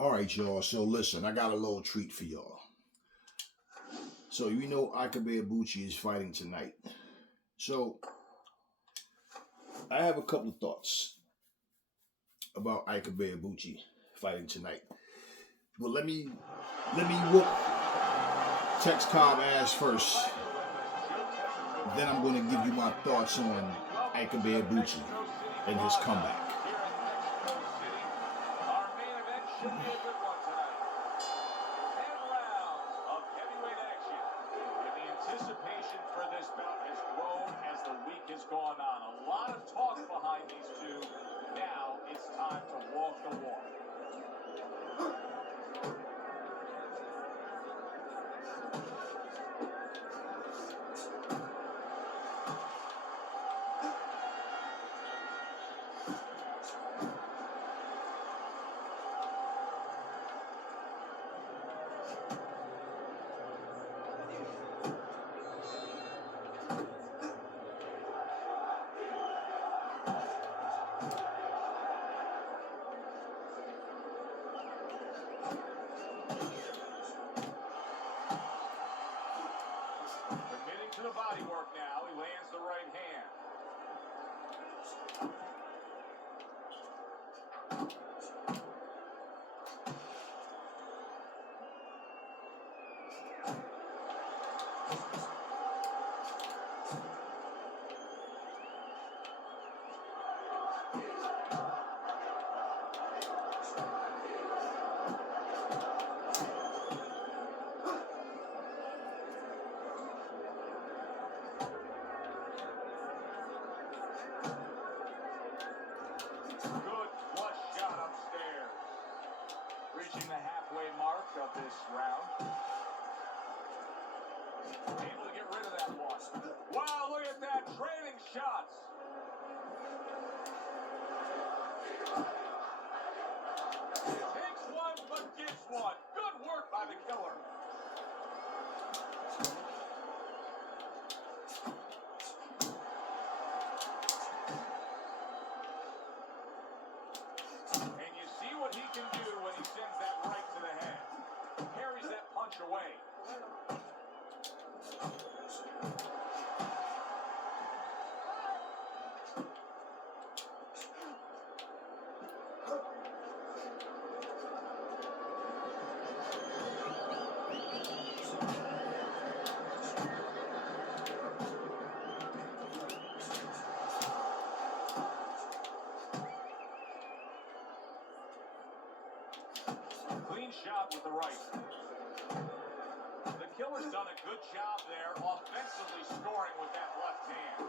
All right, y'all. So listen, I got a little treat for y'all. So you know Ike Ibeabuchi is fighting tonight. So I have a couple of thoughts about Ike Ibeabuchi fighting tonight. But let me whoop Tex Cobb ass first. Then I'm gonna give you my thoughts on Ike Ibeabuchi and his comeback. Anticipation for this bout has grown as the week has gone on. A lot of talk behind these two. Now it's time to walk the walk. To the body work now. He lands the right hand. Reaching the halfway mark of this round. Able to get rid of that one. Wow, look at that. Trading shots. Takes one, but gives one. Good work by the killer. And you see what he can do when he sends that right to the head. Carries that punch away. Clean shot with the right. The killer's done a good job there, offensively scoring with that left hand.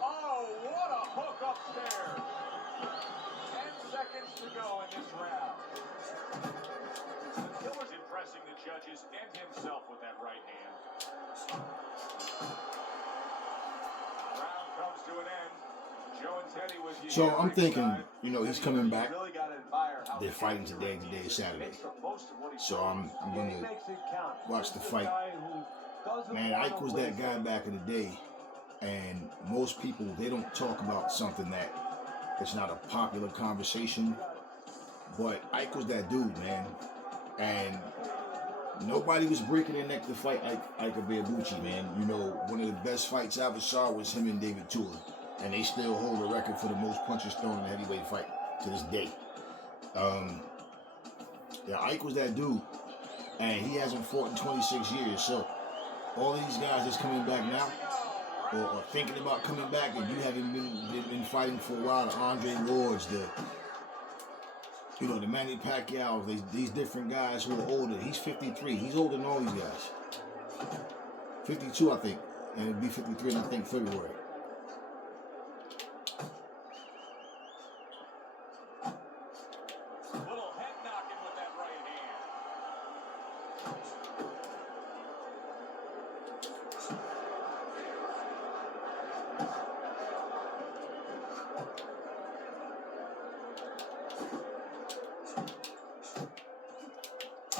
Oh, what a hook upstairs. 10 seconds to go in this round. The killer's impressing the judges and himself with that right hand. Round comes to an end. Joe and Teddy with you. So I'm thinking, you know, he's coming back. They're fighting today. Today is Saturday. So I'm gonna watch the fight. Man, Ike was that guy back in the day, and most people, they don't talk about something that it's not a popular conversation. But Ike was that dude, man. And nobody was breaking their neck to fight Ike Ibeabuchi, man. You know, one of the best fights I ever saw was him and David Tua. And they still hold the record for the most punches thrown in a heavyweight fight to this day. Yeah, Ike was that dude. And he hasn't fought in 26 years. So all of these guys that's coming back now, or thinking about coming back, and you haven't been fighting for a while, the Andre Wards, the Manny Pacquiao, these different guys who are older. He's 53. He's older than all these guys. 52, I think. And it'll be 53 in, I think, February. Little head knocking with that right hand.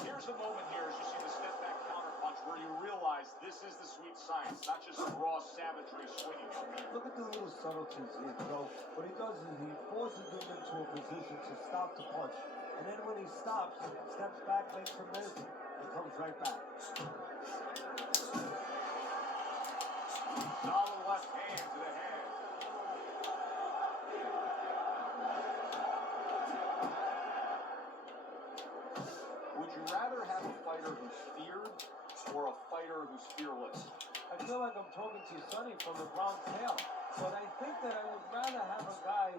Here's a moment here as you see the step back counter punch where you realize realize this is the sweet science, not just some raw savagery swinging. Look at the little subtleties here, Joe. What he does is he forces him into a position to stop the punch. And then when he stops, steps back, makes a miss, and comes right back. Solid left hand to the head. Would you rather have a fighter who's feared or a fighter who's fearless? I feel like I'm talking to Sonny from the Bronx Tale, but I think that I would rather have a guy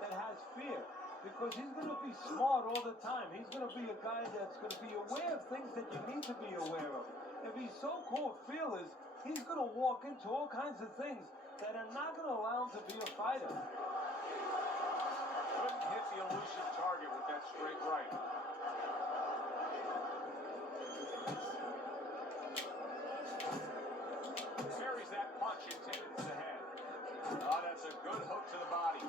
that has fear, because he's going to be smart all the time. He's going to be a guy that's going to be aware of things that you need to be aware of. If he's so-called fearless, he's going to walk into all kinds of things that are not going to allow him to be a fighter. Couldn't hit the elusive target with that straight right. Carries that punch intended to the head. Oh, that's a good hook to the body.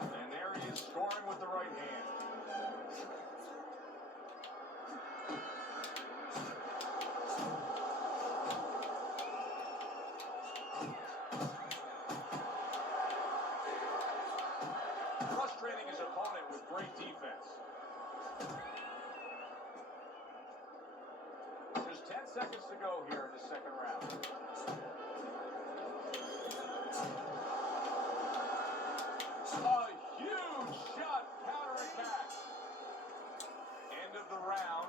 And there he is, scoring with the right hand. Frustrating his opponent with great defense. Just 10 seconds to go here in the second round. A huge shot countering back. End of the round.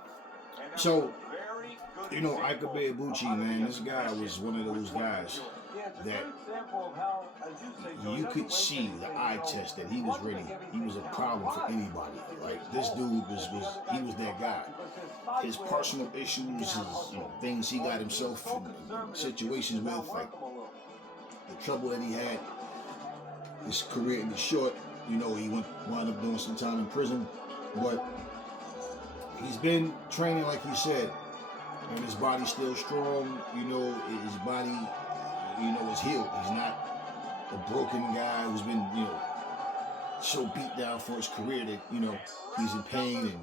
And that So, was a very good you know, Ike example Ibeabuchi, of man, this unabated guy was one of those with what guys you're doing. Yeah, it's a that good example of how, as you say, Joe, he you doesn't could waste see anything, the you eye know. test that he was wants to ready. make He was a everything problem count. for Why? anybody. Because Like, there's this hope dude that the other he guy was can that come guy. back, because there's spots His where personal he issues, can his, have you hustle. know, things he Or got he's himself so in conservative, situations you can with, like outwork him a little. the trouble that he had, his career ended short. You know, he wound up doing some time in prison, but he's been training, like you said, and his body's still strong. You know, his body, you know, is healed. He's not a broken guy who's been, you know, so beat down for his career that, you know, he's in pain. And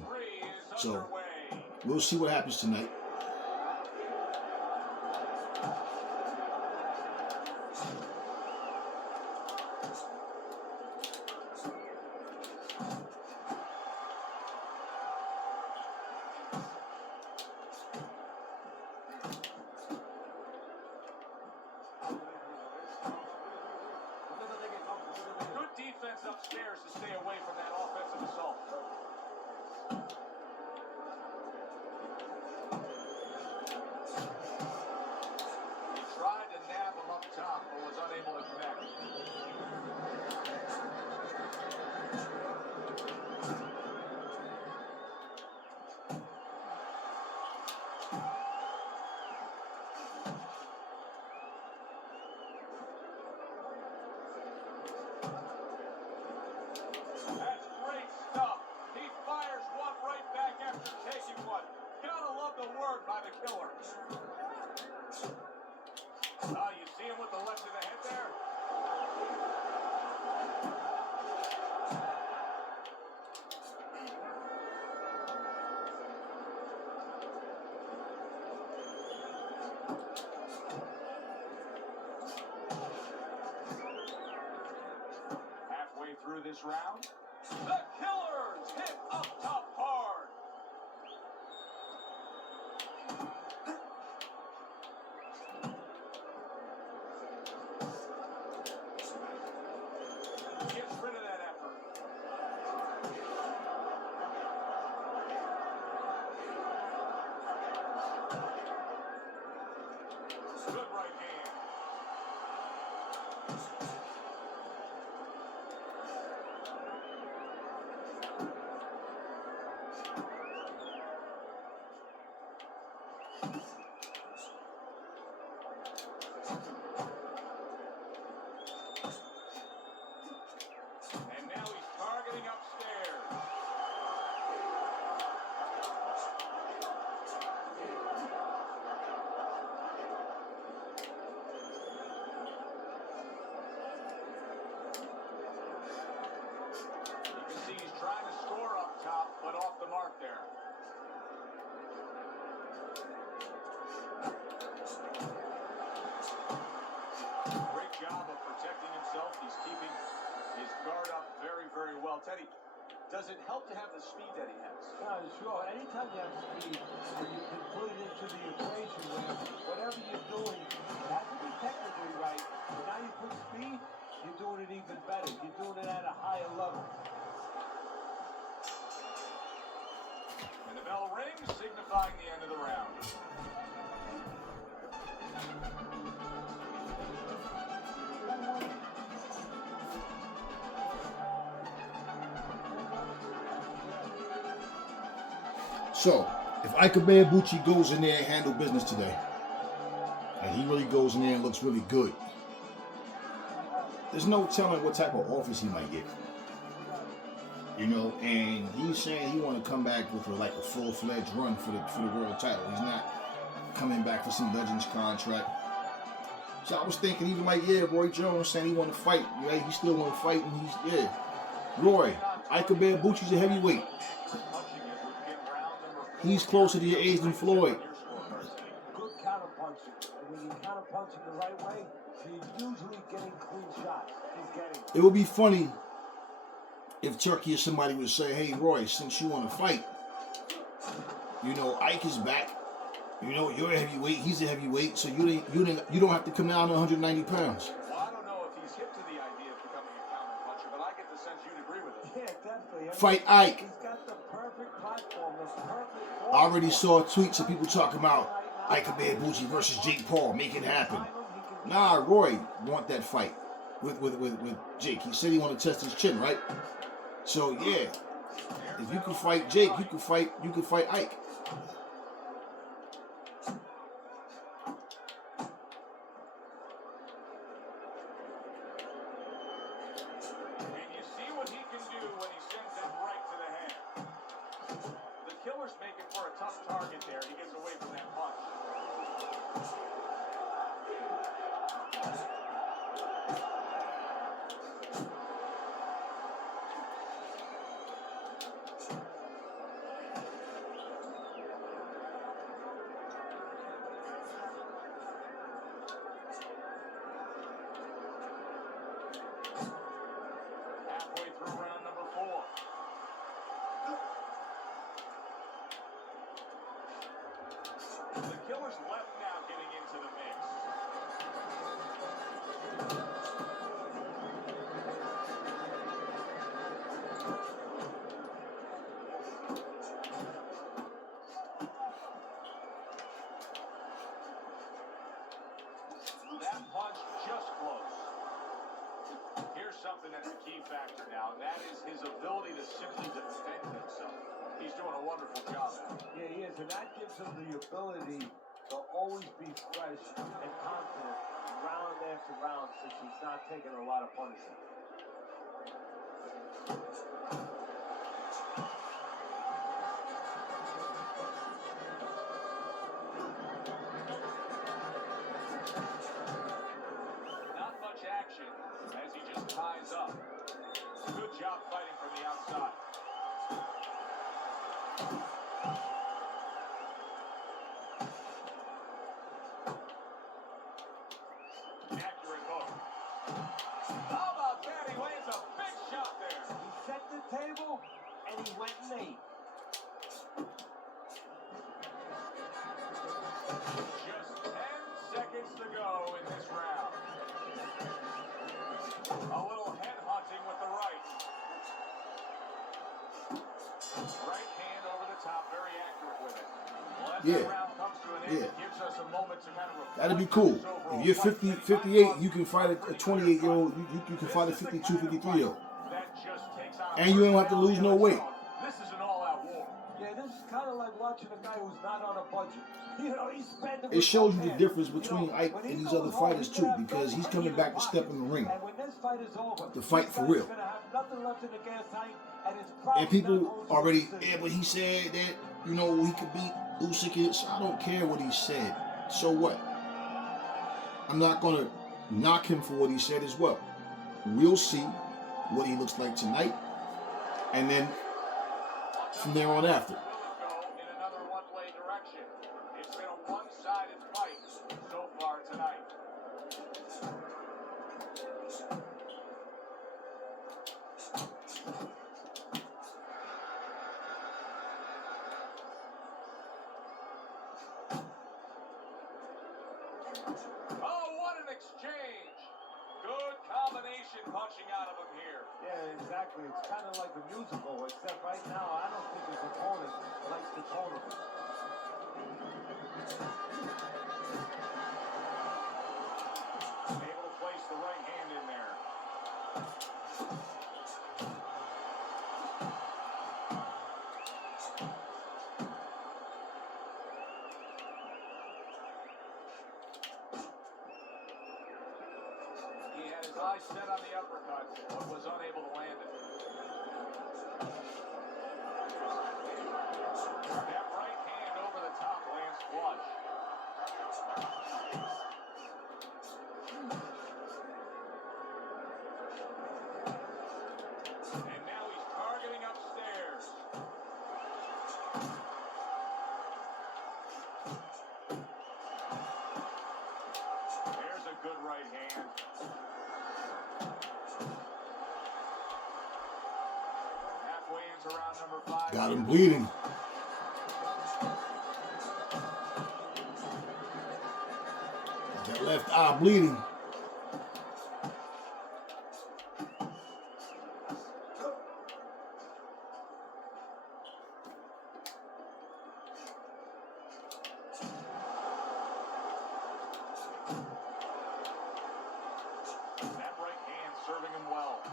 so we'll see what happens tonight. Good defense upstairs to stay away from that offensive assault. He tried to nab him up top, but was unable to connect. That's great stuff. He fires one right back after taking one. Gotta love the work by the killer. You see him with the left of the head there? Halfway through this round, the killers hit up top hard. Gets rid of that effort. Good right hand. mark there. Great job of protecting himself. He's keeping his guard up very, very well. Teddy, does it help to have the speed that he has? Yeah, sure. Anytime you have speed, and you can put it into the equation where whatever you're doing, it has to be technically right, but now you put speed, you're doing it even better. You're doing it at a higher level. And the bell rings, signifying the end of the round. So, if Ike Ibeabuchi goes in there and handle business today, and he really goes in there and looks really good, there's no telling what type of office he might get. You know, and he's saying he want to come back with like a full-fledged run for the world title. He's not coming back for some Legends contract. So I was thinking even like, yeah, Roy Jones saying he want to fight. Right? He still want to fight, and he's, yeah. Roy, Ike Ibeabuchi's a heavyweight. He's closer to your age than Floyd. Good counterpunching. And when you counterpunch him the right way, you're usually getting clean shots. He's getting. It would be funny if Turkey or somebody would say, hey, Roy, since you want to fight, you know, Ike is back. You know, you're a heavyweight, he's a heavyweight, so you don't have to come down to 190 pounds. Well, I don't know if he's hip to the idea of becoming a counterpuncher, but I get the sense you'd agree with it. Yeah, definitely. Fight Ike. He's got the perfect platform, the perfect. I already saw tweets of people talking about Ike Ibeabuchi versus Jake Paul. Make it happen. Nah, Roy want that fight with Jake. He said he want to test his chin, right? So yeah, if you can fight Jake, you can fight Ike. And you see what he can do when he sends that right to the head. The killer's making for a tough target there. He gets away from that punch. Halfway through round number 4. The killer's left now getting into the mix. That punch just close. Here's something that's a key factor now, and that is his ability to simply defend himself. He's doing a wonderful job at it. Yeah, he is, and that gives him the ability to always be fresh and confident round after round since he's not taking a lot of punishment. Not much action as he just ties up. Good job fighting from the outside. Accurate hook. How about that? He lands a big shot there. He set the table, and he went and ate. Just 10 seconds to go in this round. A little head hunting with the right. Right hand over the top, very accurate with it. Well, as Yeah. the round comes to an end, Yeah. it gives us a moment to kind of reflect That'd be on cool. this overall If you're fight. 58, you can fight a 28-year-old. You can fight a 52, 53-year-old. That just takes on a And you don't have to lose no weight. This is an all-out war. Yeah, this is kind of like watching a guy who's not on a budget. You know, he's spending. It shows you the difference between Ike and these other fighters too, because he's coming back to step in the ring. And when this fight is over, To fight for this real. guy's gonna have nothing left in the gas tank, and it's And probably people not going to already, the yeah, but he said that, you know, he could beat Usyk. So I don't care what he said. So what? I'm not going to knock him for what he said as well. We'll see what he looks like tonight. And then from there on after. Will it go in another one-way direction? It's been a one-sided fight so far tonight. Oh, what an exchange! Good combination punching out of him here. Yeah, exactly. It's kind of like a musical, except right now I don't think his opponent likes the tone of it. Able to place the right hand in there. He had his eyes set on the uppercut, but was unable to land it. That right hand over the top lands flush. And now he's targeting upstairs. There's a good right hand. Halfway into round number 5. Got him bleeding. That left eye bleeding. That right hand serving him well. The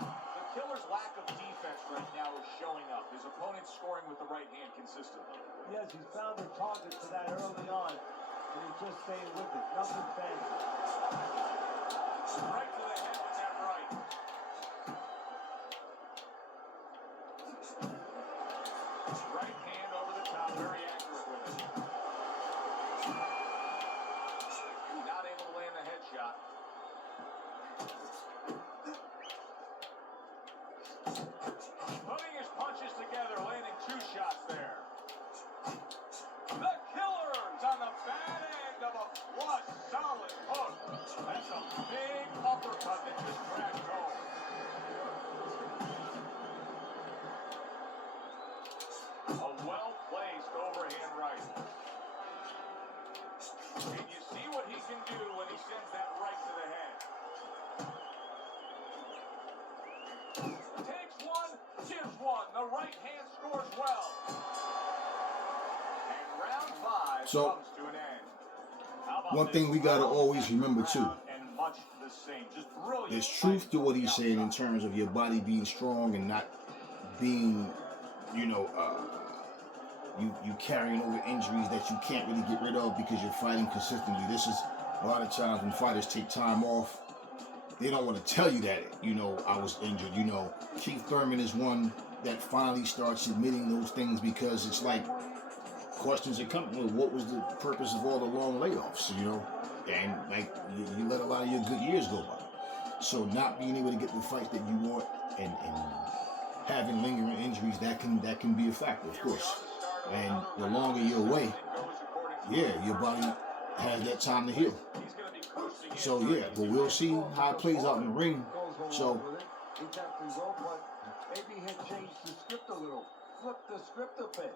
killer's lack of defense right now is showing up. His opponent's scoring with the right hand consistently. Yes, he's found a target for that early on, and he's just staying with it. Nothing fancy. Right to the head with that right. Right hand over the top, very accurate with it. Not able to land the headshot. Putting his punches together, landing 2 shots there. The killer's on the bad end of a flush, solid hook. That's a big uppercut that just crashed home. A well-placed overhand right. And you see what he can do when he sends that right to the head. Takes one, gives one. The right hand scores well. And round 5 So, comes to an end. How about one thing we this? gotta Round always after remember too. round and much the same. Just brilliant. There's truth to what he's fighting saying in outside. terms of your body being strong and not being, you carrying over injuries that you can't really get rid of because you're fighting consistently. This is a lot of times when fighters take time off, they don't want to tell you that, I was injured. Keith Thurman is one that finally starts admitting those things because it's like questions are coming. Well, what was the purpose of all the long layoffs, And like you let a lot of your good years go by. So not being able to get the fight that you want and having lingering injuries, that can be a factor, of course. And the longer you're away, your body has that time to heal. So but we'll see how it plays out in the ring. So He definitely will, but maybe he'll change the script a little. Flip the script a bit.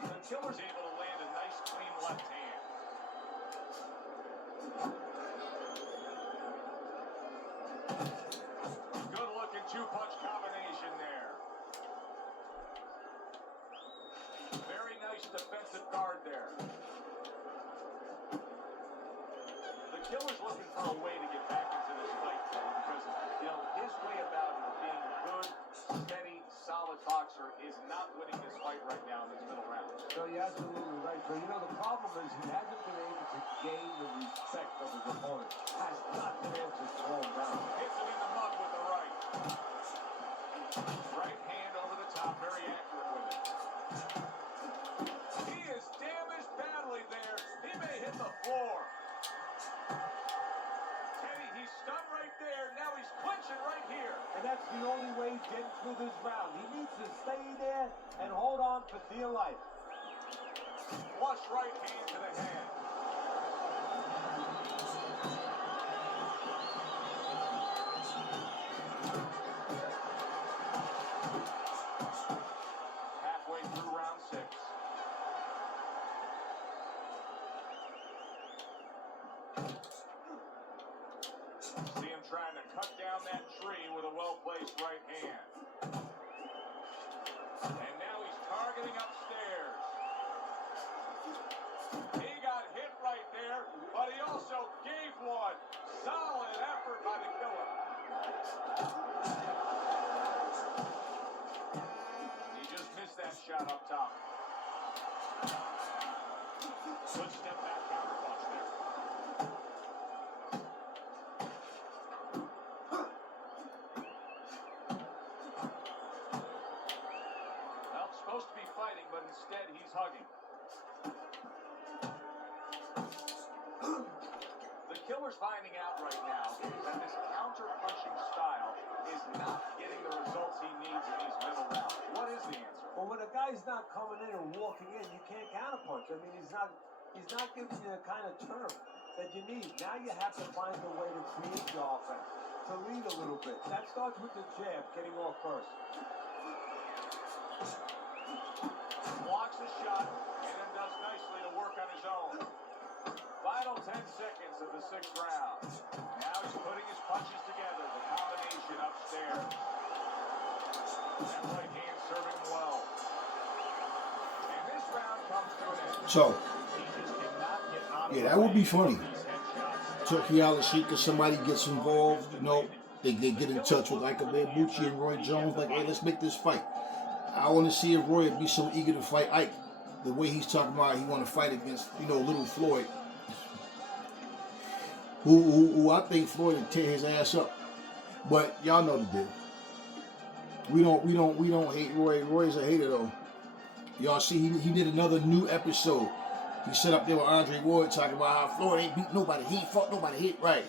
The killer's able to land a nice clean left hand. Good looking 2-punch combination there. Very nice defensive guard there. The killer's looking for a way to get back into this fight, because his way about being a good, steady, solid boxer is not winning this fight right now in these middle rounds. So you're absolutely right. So the problem is he hasn't been able to gain the respect of his opponent. Has not been able to slow him down. Hits him in the mud with the right. Right hand over the top, very accurate with it. He is damaged badly there. He may hit the floor. Teddy, he's stunned right there. Now he's clinching right here. And And that's the only way he's getting through this round. He needs to stay there and hold on for dear life. Flush right hand to the head. Halfway through round 6. See him trying to cut down that tree with a well-placed right hand. And now he's targeting upstairs. He got hit right there, but he also gave one. Solid effort by the killer. He just missed that shot up top. Good step back counter punch there. Well, supposed to be fighting, but instead he's hugging. The killer's finding out right now that this counter-punching style is not getting the results he needs in these middle rounds. What is the answer? But when a guy's not coming in and walking in, you can't counterpunch. I mean, he's not giving you the kind of turn that you need. Now you have to find a way to create your offense, to lead a little bit. That starts with the jab, getting off first. Blocks a shot and then does nicely to work on his own. Final 10 seconds of the 6th round. Now he's putting his punches together. The combination upstairs. That right hand serving well. And this round comes to an end. So, He just cannot get out of yeah, the that would be way funny. of these headshots. Turkey Alashika, somebody gets involved, you know, they get in touch with Ike Ibeabuchi and Roy Jones, like, hey, let's make this fight. I want to see if Roy would be so eager to fight Ike. The way he's talking about he want to fight against, you know, little Floyd. Who I think Floyd would tear his ass up. But y'all know the deal. We don't hate Roy. Roy's a hater though. Y'all see he did another new episode. He set up there with Andre Ward talking about how Floyd ain't beat nobody. He ain't fought nobody. Hit right.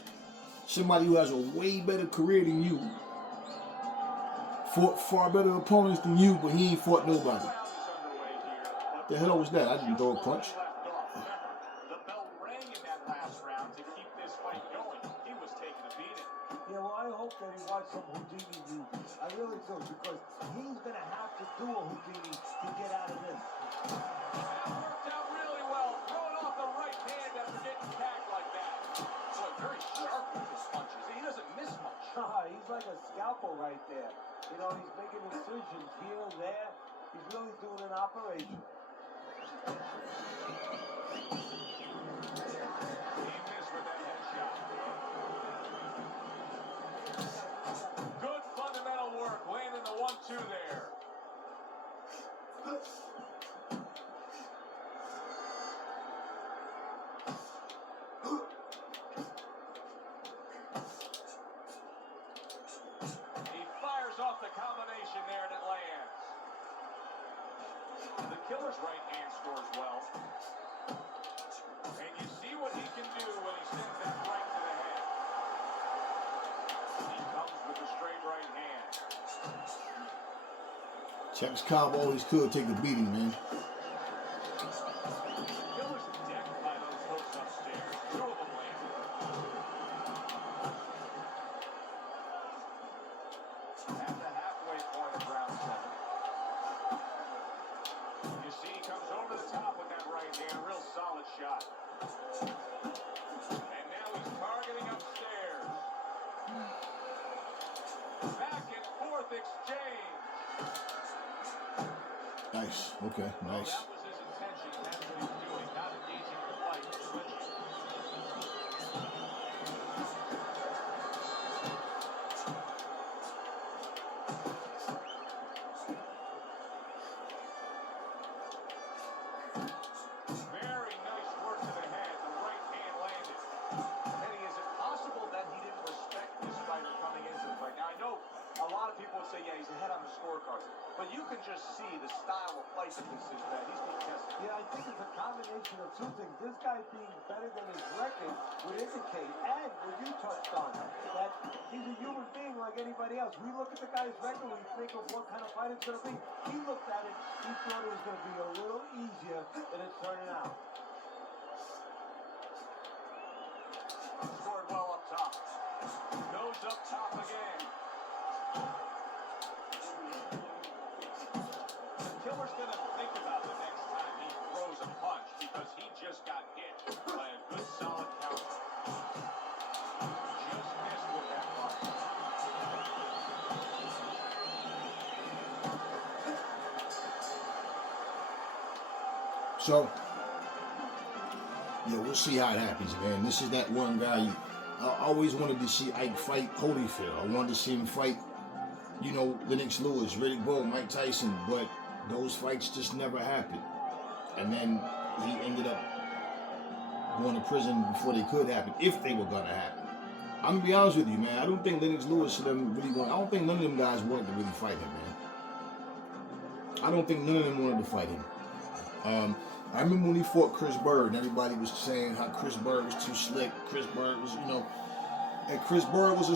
Somebody who has a way better career than you. Fought far better opponents than you, but he ain't fought nobody. What the hell was that? I didn't throw a punch. The bell rang in that last round to keep this fight going. He was taking a beating. Yeah, well, I hope that he watched some Houdini movies. I really do, because he's going to have to do a Houdini to get out of this. That worked out really well. Throwing off the right hand after getting tagged like that. Boy, very sharp with his punches. He doesn't miss much. He's like a scalpel right there. You know, he's making incisions here, there. He's really doing an operation. He missed with that headshot. Good fundamental work, landing the 1-2 there. He fires off the combination there and it lands. The killer's right hand scores well. And you see what he can do when he sends that right to the head. He comes with a straight right hand. Tex Cobb always could take a beating, man. Killer's decked by those hooks upstairs. 2 of them landed. At the halfway point of round 7. You see he comes over the top with that right hand. Real solid shot. And now he's targeting upstairs. Back and forth exchange. Nice. Okay, Well, nice. that was his intention. That's what he's doing. Not engaging in the fight. Switching. Very nice work to the head. The right hand landed. Eddie, is it possible that he didn't respect this fighter coming into the fight? Now, I know a lot of people would say, yeah, he's ahead on the scorecard. But you can just see the style of fight that this is, man. He's being tested. Yeah, I think it's a combination of two things. This guy being better than his record would indicate, and what you touched on, that he's a human being like anybody else. We look at the guy's record, we think of what kind of fight it's going to be. He looked at it, he thought it was going to be a little easier than it's turning out. Scored well up top. Goes up top again. The killer's going to think about the next time he throws a punch because he just got hit by a good solid counter. Just missed with that punch. So, yeah, we'll see how it happens, man. This is that one guy. I always wanted to see Ike fight Holyfield. I wanted to see him fight, Lennox Lewis, Riddick Bowe, Mike Tyson, but those fights just never happened. And then he ended up going to prison before they could happen, if they were gonna happen. I'm gonna be honest with you, man. I don't think Lennox Lewis and them really want. I don't think none of them guys wanted to really fight him, man. I don't think none of them wanted to fight him. I remember when he fought Chris Bird, and everybody was saying how Chris Bird was too slick. Chris Bird was, and Chris Bird was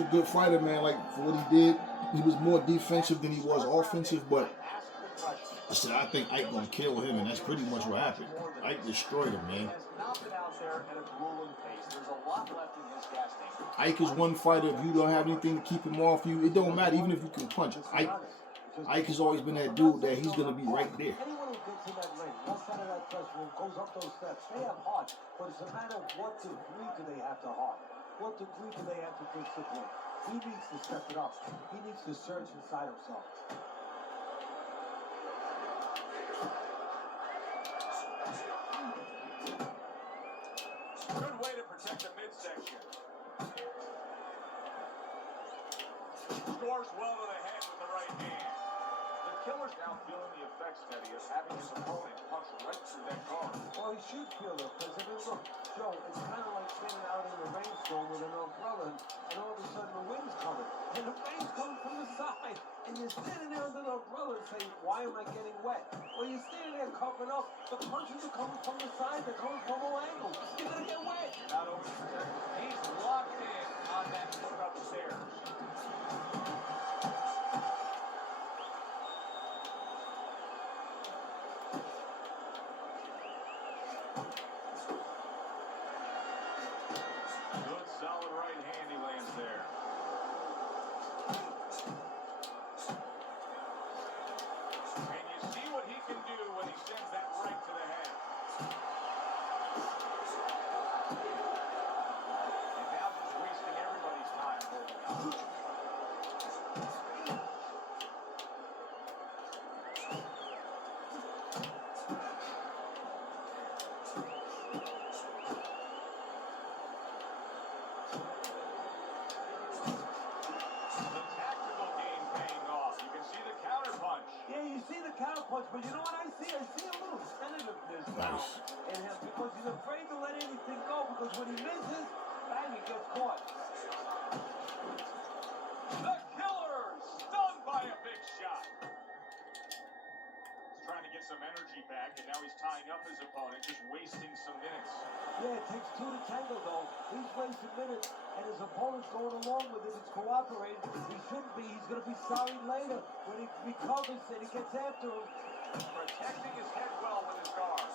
a good fighter, man. Like for what he did, he was more defensive than he was offensive. But I think Ike gonna kill him, and that's pretty much what happened. Ike destroyed him, man. Ike is one fighter. If you don't have anything to keep him off you, it don't matter. Even if you can punch, Ike has always been that dude that he's gonna be right there. Anyone who gets in that ring, left side of that press room, goes up those steps, they have heart. But it's a matter of what degree do they have to heart? What degree do they have to discipline? He needs to step it up. He needs to search inside himself. Good way to protect the midsection. Scores well to the head with the right hand. The killer's now feeling the effects, Teddy, of having his opponent punch right through that guard. Well, he should feel it, because I mean, look, Joe, it's kind of like standing out in the rainstorm with an umbrella, and all of a sudden the wind's coming, and the rain's coming from the side, and you're standing there under the umbrella and saying, why am I getting wet? Well, you're standing there covering up. The punches are coming from the side. They're coming from all angles. You're going to get wet. Not only protected, he's locked in on that foot upstairs. Good solid right hand he lands there. And you see what he can do when he sends that right to the head. And now just wasting everybody's time holding out. The tactical game paying off. You can see the counter punch. Yeah, you see the counter punch, but you know what I see? I see a little tentativeness now in him, because he's afraid to let anything go, because when he misses, bang, he gets caught. The killer stunned by a big shot. He's trying to get some energy back, and now he's tying up his opponent, just wasting some minutes. Yeah, it takes two to tango, though. He's wasting minutes, and his opponent's going along with it. It's cooperating. He shouldn't be. He's going to be sorry later when he recovers and he gets after him. Protecting his head well with his guard.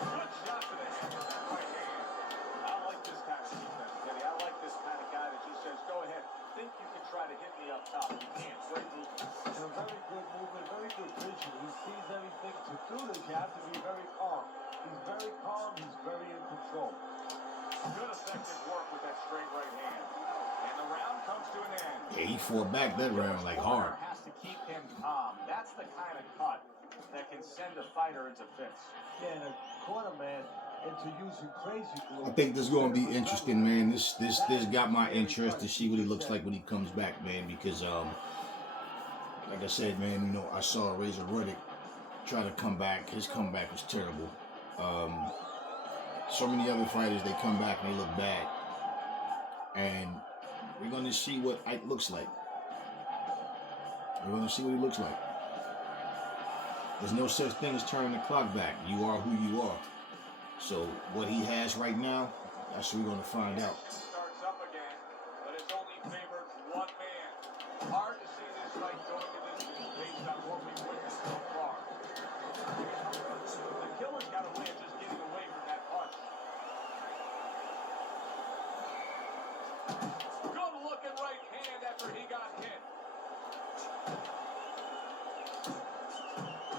Good shot to the head with that right hand. I like this kind of defense, Teddy. I like this kind of guy that just says, go ahead, think you can try to hit me up top. You can't. Great movement. And a very good movement, very good vision. He sees everything. To do this, you have to be very calm. He's very calm. He's very in control. Good effective work with that straight right hand. And the round comes to an end. Yeah, he fought back that round like hard. Has to keep him calm. That's the kind of cut that can send a fighter into fits. Yeah, and a corner man into using crazy glue. I think this is gonna be interesting, man. This got my interest to see what he looks like when he comes back, man. Because like I said, man, I saw Razor Ruddock try to come back. His comeback was terrible. So many other fighters, they come back and they look bad. And we're going to see what Ike looks like. We're going to see what he looks like. There's no such thing as turning the clock back. You are who you are. So what he has right now, that's what we're going to find out. Starts up again, but it's only favored one man. Hard to see this fight going to this based on what we've witnessed so far. The killer's got a way of just getting away from that punch. Good looking right hand after he got hit.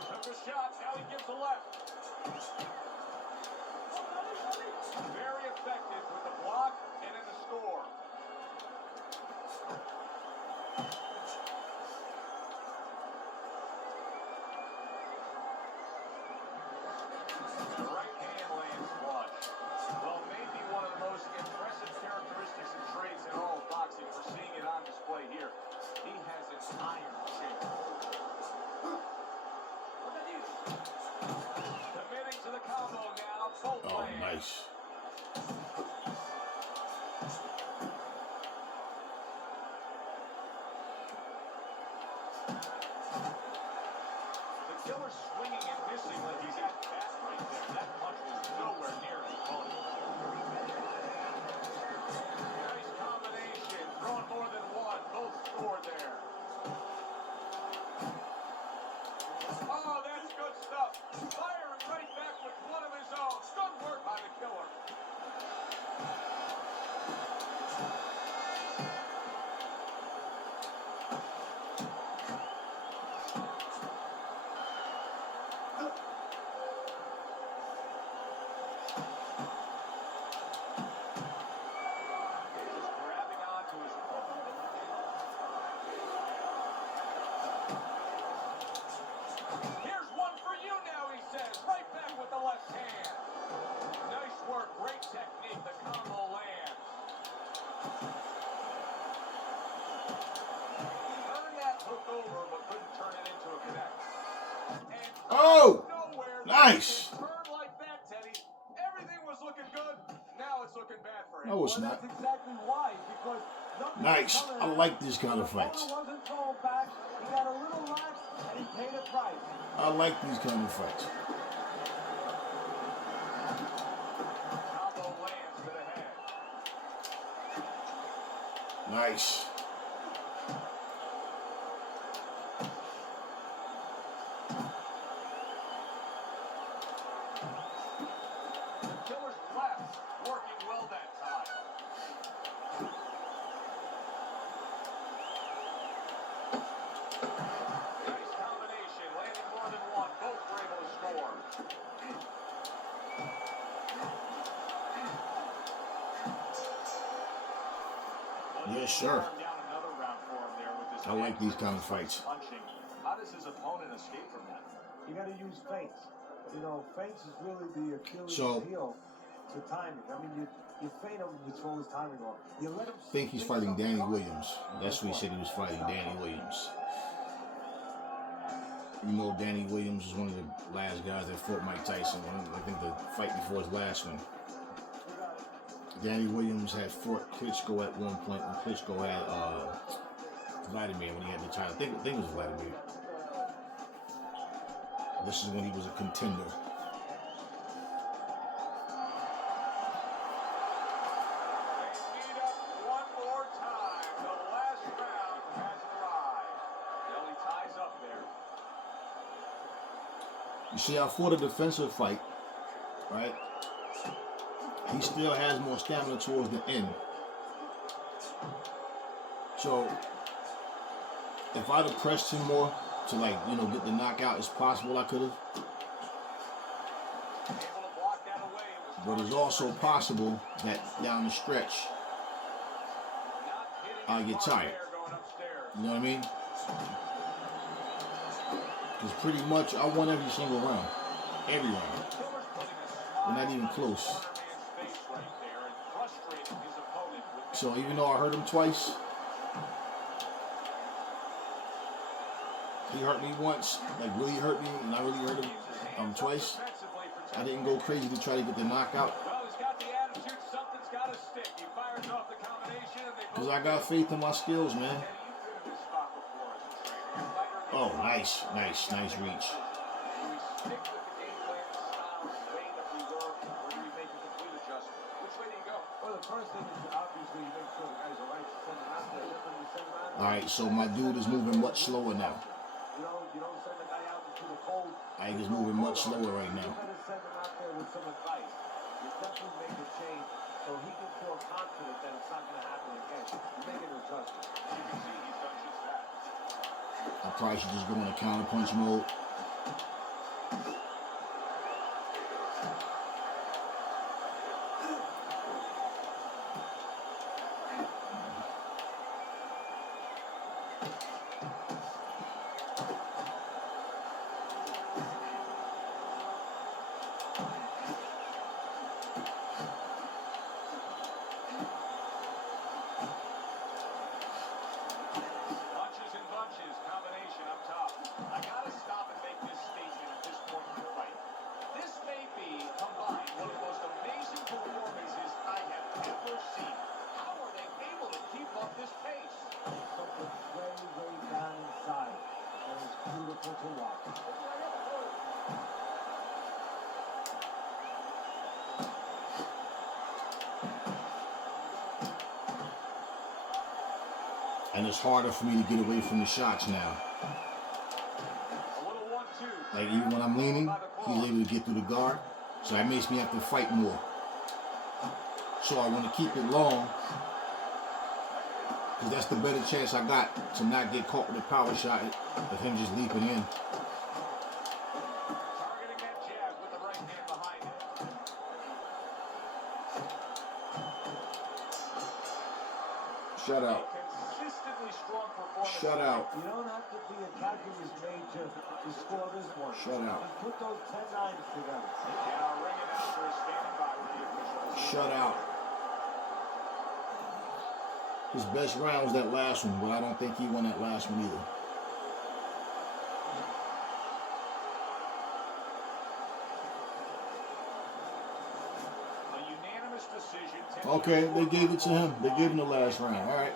Took a shot, now he gives a left. Very effective with the block and in the score. The right hand lands flush. Well, maybe one of the most impressive characteristics and traits in all of boxing. We're seeing it on display here. He has an iron chin. Committing to the combo now. Both lands. Nice. The killer's swinging and missing like he's at bat right there. That punch was nowhere near his opponent. Nice combination. Throwing more than one. Both scored there. Oh, that's good stuff. Firing right back with one of his own. Good work by the killer. Just grabbing onto his opponent. Here's one for you now, he says. Right back with the left hand. Nice work. Great technique. The combo lands. Turned that hook over, but couldn't turn it into a connect. And Oh! nowhere. Nice. Turn like that, Teddy. Everything was looking good. Now it's looking bad for him. No, it's Well, not. that's exactly why, because nothing Nice. was coming I at like him. these kind of The fights. opponent wasn't throwing back. He got a little lax, and he paid a price. I like these kind of fights. Combo lands to the head. Nice. The killer's left working well that time. Nice combination, landing more than one. Both were able to score. Yes, sir. Down another round for him there with this I like these kind of fights. punching. How does his opponent escape from that? You got to use feints. You know, feints is really the Achilles So- heel to timing. I mean, you feint him, you throw his timing off. You let him. I think he's fighting Danny Williams. That's what he said he was fighting, Danny Williams. You know, Danny Williams was one of the last guys that fought Mike Tyson. I think the fight before his last one. Danny Williams had fought Klitschko at one point when Klitschko had Vladimir when he had the title. I think it was Vladimir. This is when he was a contender. They meet up one more time. The last round has arrived. Nelly ties up there. You see, I fought a defensive fight, right? He still has more stamina towards the end. So, if I'd have pressed him more to, like, get the knockout as possible, I could have. Able to block that away. It was But it's also possible that down the stretch, not hitting I his get mark tired. there going upstairs. You know what I mean? Because pretty much I won every single round. Every round. Killer's putting a We're smile not even on close. the corner man's face right there and frustrating his opponent with So even though I hurt him twice, he hurt me once, like really hurt me, and I really hurt him twice. I didn't go crazy to try to get the knockout. Well, he's got the attitude. Something's got to stick. He fires off the combination. Because I got faith in my skills, man. Oh, nice reach. Well, the first thing is obviously you make sure the guys are right to send them out there. Then you send them out there. All right, so my dude is moving much slower now. You don't send the guy out into the cold. Ike is moving much slower right now. You better send him out there with some advice. You definitely make a change so he can feel confident that it's not going to happen again. You make an adjustment. You can see he's done just that. I probably should just go into counter punch mode. And it's harder for me to get away from the shots now. Like even when I'm leaning, he's able to get through the guard. So that makes me have to fight more. So I want to keep it long, because that's the better chance I got to not get caught with a power shot of him just leaping in. Targeting that jab with the right hand behind it. Shut out. Consistently strong performance. Shut out. You don't have to be a calculus major to score this one. Shut out. Just put those 10 nines together. Now ring announcer is standing by with the officials. Shut out. His best round was that last one, but I don't think he won that last one either. A unanimous decision. Okay, they gave it to him. They gave him the last round. All right.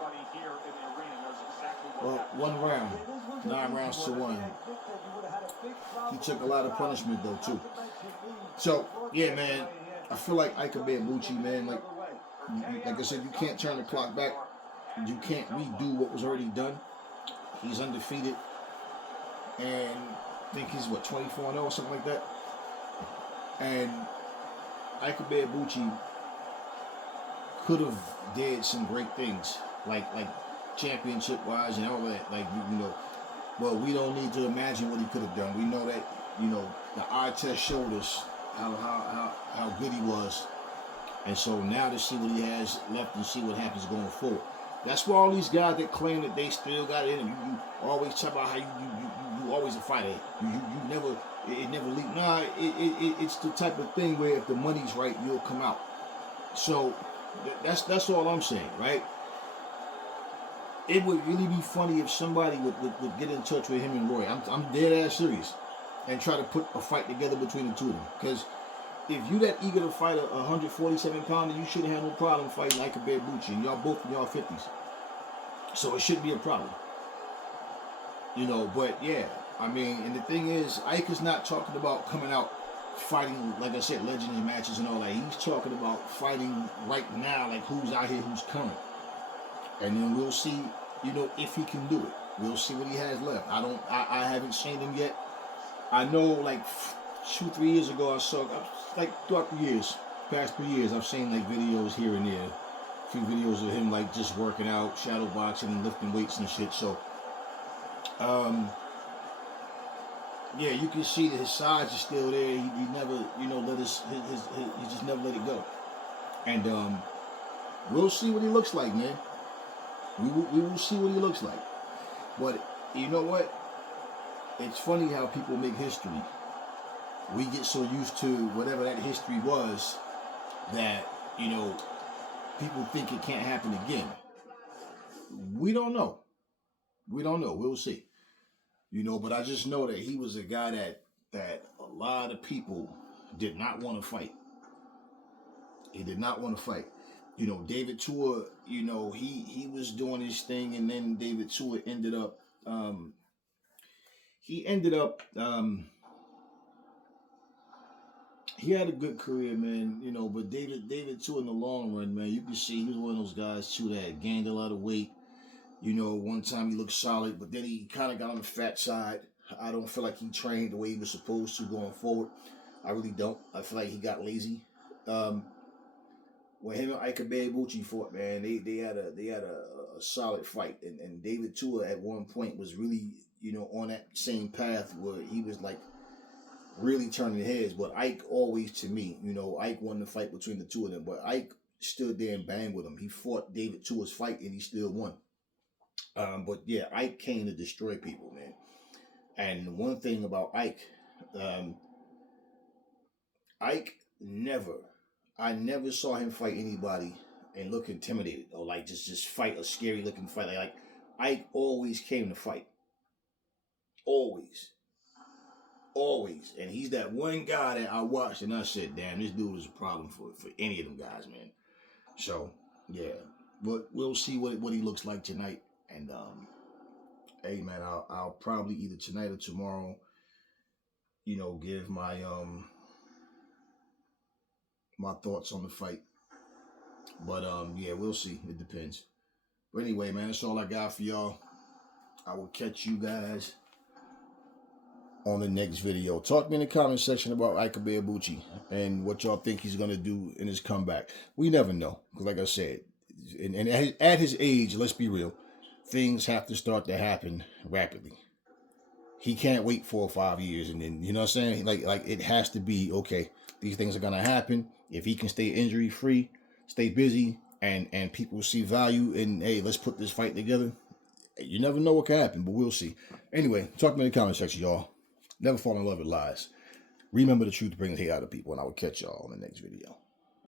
Well, one round. 9 rounds to 1. He took a lot of punishment though too. So yeah, man, I feel like Ike Ibeabuchi, man. Like I said, you can't turn the clock back. You can't redo what was already done. He's undefeated, and I think he's what 24-0 or something like that. And Ike Ibeabuchi could have did some great things, like championship wise and all that. Like you know, well, we don't need to imagine what he could have done. We know that, you know, the eye test showed us how good he was, and so now to see what he has left and see what happens going forward. That's why all these guys that claim that they still got it in them, you always talk about how you always a fighter. You never, it never leak. Nah, it's the type of thing where if the money's right, you'll come out. So that's all I'm saying, right? It would really be funny if somebody would get in touch with him and Roy. I'm dead ass serious, and try to put a fight together between the two of them. Because if you that eager to fight a 147-pounder, you shouldn't have no problem fighting Ike Ibeabuchi. And y'all both in y'all 50s, so it shouldn't be a problem. You know, but yeah, I mean, and the thing is, Ike is not talking about coming out fighting, like I said, legendary matches and all that. He's talking about fighting right now, like who's out here, who's coming. And then we'll see, you know, if he can do it. We'll see what he has left. I haven't seen him yet. I know, like 2-3 years ago, I saw, like throughout the years, past 3 years, I've seen like videos here and there, a few videos of him like just working out, shadow boxing, and lifting weights and shit. So, yeah, you can see that his size is still there. He never, you know, let he just never let it go. And we'll see what he looks like, man. We will see what he looks like. But you know what? It's funny how people make history. We get so used to whatever that history was that, you know, people think it can't happen again. We don't know. We don't know. We'll see. You know, but I just know that he was a guy that a lot of people did not want to fight. He did not want to fight. You know, David Tua, you know, he was doing his thing, and then David Tua ended up he ended up he had a good career, man, you know, but David Tua in the long run, man, you can see he was one of those guys too that had gained a lot of weight. You know, one time he looked solid, but then he kind of got on the fat side. I don't feel like he trained the way he was supposed to going forward. I really don't. I feel like he got lazy. Um, when him and Ike Ibeabuchi fought, man, they had a solid fight, and David Tua at one point was really, you know, on that same path where he was like really turning heads. But Ike always, to me, you know, Ike won the fight between the two of them, but Ike stood there and banged with him. He fought David Tua's fight and he still won. But yeah, Ike came to destroy people, man. And one thing about Ike, um, Ike never, I never saw him fight anybody and look intimidated or like just fight a scary looking fight. Like Ike always came to fight, always, always. And he's that one guy that I watched and I said, damn, this dude is a problem for any of them guys, man. So yeah, but we'll see what he looks like tonight. And hey man, I'll probably either tonight or tomorrow, you know, give my thoughts on the fight. But yeah, we'll see. It depends. But anyway, man, that's all I got for y'all. I will catch you guys on the next video. Talk to me in the comment section about Ike Ibeabuchi and what y'all think he's gonna do in his comeback. We never know, because like I said, and at his age, let's be real, things have to start to happen rapidly. He can't wait 4 or 5 years, and then, you know what I'm saying? Like it has to be, okay, these things are gonna happen. If he can stay injury free, stay busy, and people see value in, hey, let's put this fight together. You never know what can happen, but we'll see. Anyway, talk to me in the comment section, y'all. Never fall in love with lies. Remember, the truth brings hate out of people, and I will catch y'all on the next video.